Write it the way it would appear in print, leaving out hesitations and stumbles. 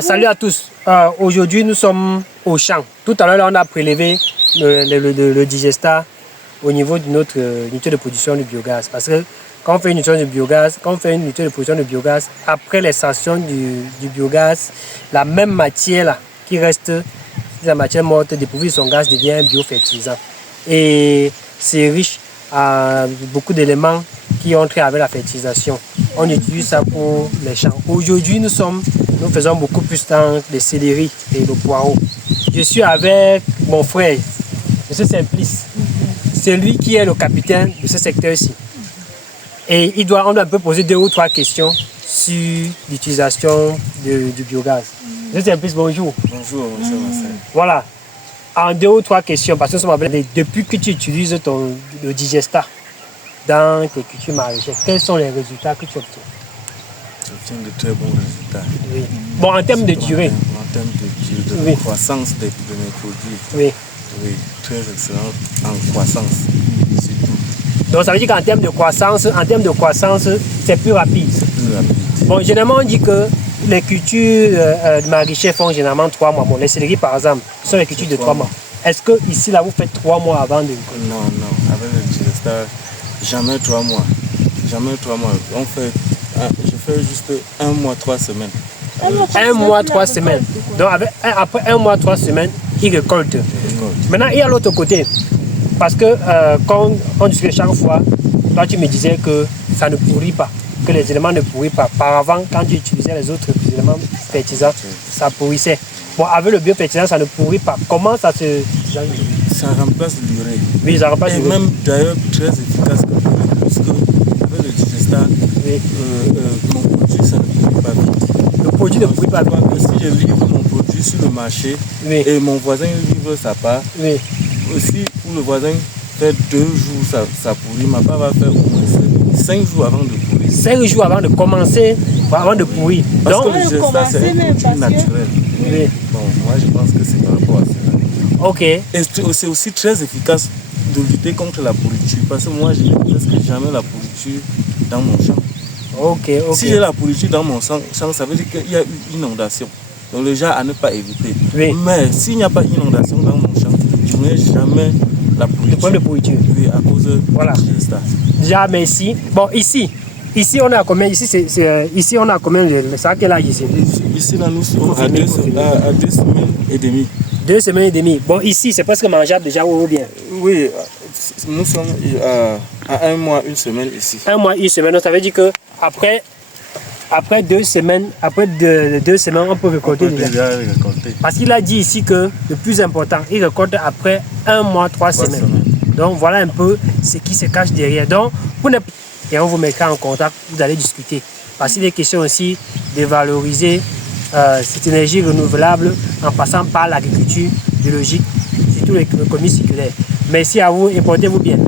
Salut à tous. Aujourd'hui, nous sommes au champ. Tout à l'heure, on a prélevé le digestat au niveau de notre unité de production de biogaz. Parce que quand on fait une unité de biogaz, après l'extraction du biogaz, la même matière là, qui reste, la matière morte dépourvue de son gaz devient un biofertilisant. Et c'est riche à beaucoup d'éléments qui ont trait avec la fertilisation. On utilise ça pour les champs. Aujourd'hui, nous faisons beaucoup plus dans le céleri et le poireau. Je suis avec mon frère, M. Simplice. C'est lui qui est le capitaine de ce secteur-ci. Et on doit un peu poser 2 ou 3 questions sur l'utilisation du biogaz. M. Simplice, bonjour. Bonjour, M. Marcel. Voilà. En 2 ou 3 questions, parce que nous sommes avec depuis que tu utilises le digestat dans tes cultures maraîchères, quels sont les résultats que tu obtiens? J'obtiens de très bons résultats. Oui. Bon, en termes de durée. En termes de durée, de croissance de mes produits. Oui. Oui, très excellent en croissance, surtout. Donc ça veut dire qu'en termes de croissance, c'est plus rapide. C'est plus rapide. Bon, généralement, on dit que les cultures maraîchères font généralement 3 mois. Bon, les céleris, par exemple, sont les cultures de 3 mois. Est-ce que ici, là, vous faites 3 mois avant de... Non, avec le digestat, jamais 3 mois. Jamais 3 mois. Je fais juste 1 mois, 3 semaines. 1 mois, 3 semaines. Donc après 1 mois, 3 semaines, ils récoltent. Maintenant, il y a l'autre côté. Parce que quand on discute chaque fois, toi tu me disais que ça ne pourrit pas, que les éléments ne pourrissent pas. Par avant, quand tu utilisais les autres éléments fertilisants, ça pourrissait. Bon, avec le biofertilisant, ça ne pourrit pas. Comment ça se... Ça remplace l'urée. Oui, ça remplace l'urée. Et même d'ailleurs très efficace que l'urée, parce que avec le digestat, mon produit, ça ne pourrit pas vite. Le produit ne pourrit pas vite. Si je livre mon produit sur le marché et mon voisin livre sa part, aussi où le voisin fait 2 jours, ça pourrit, ma part va faire au moins 5 jours avant de pourrir. 5 jours avant de commencer, avant de pourrir. Parce que le digestat, c'est un produit naturel. Oui. Bon, moi je pense que c'est par rapport à cela. Ok. Et c'est aussi très efficace de lutter contre la pourriture, parce que moi je n'ai presque jamais la pourriture dans mon champ. Ok. Si j'ai la pourriture dans mon champ, ça veut dire qu'il y a eu inondation. Donc le genre à ne pas éviter. Oui. Mais s'il n'y a pas d'inondation dans mon champ, je n'ai jamais la pourriture. Le problème de pourriture. Oui, à cause du digestat. Déjà, merci. Bon, ici on a combien? Ici on a combien de ça quel âge ici? Ici là nous sommes à 2 semaines et demie. 2 semaines et demie. Bon, ici c'est presque mangeable déjà ou bien? Oui, nous sommes à 1 mois, 1 semaine ici. 1 mois, 1 semaine. Donc ça veut dire que après 2 semaines, on peut récolter déjà. Parce qu'il a dit ici que le plus important, il récolte après 1 mois, 3 semaines. Donc voilà un peu ce qui se cache derrière. Donc et on vous mettra en contact, vous allez discuter. Parce qu'il est question aussi de valoriser cette énergie renouvelable en passant par l'agriculture biologique, surtout l'économie circulaire. Merci à vous et portez-vous bien.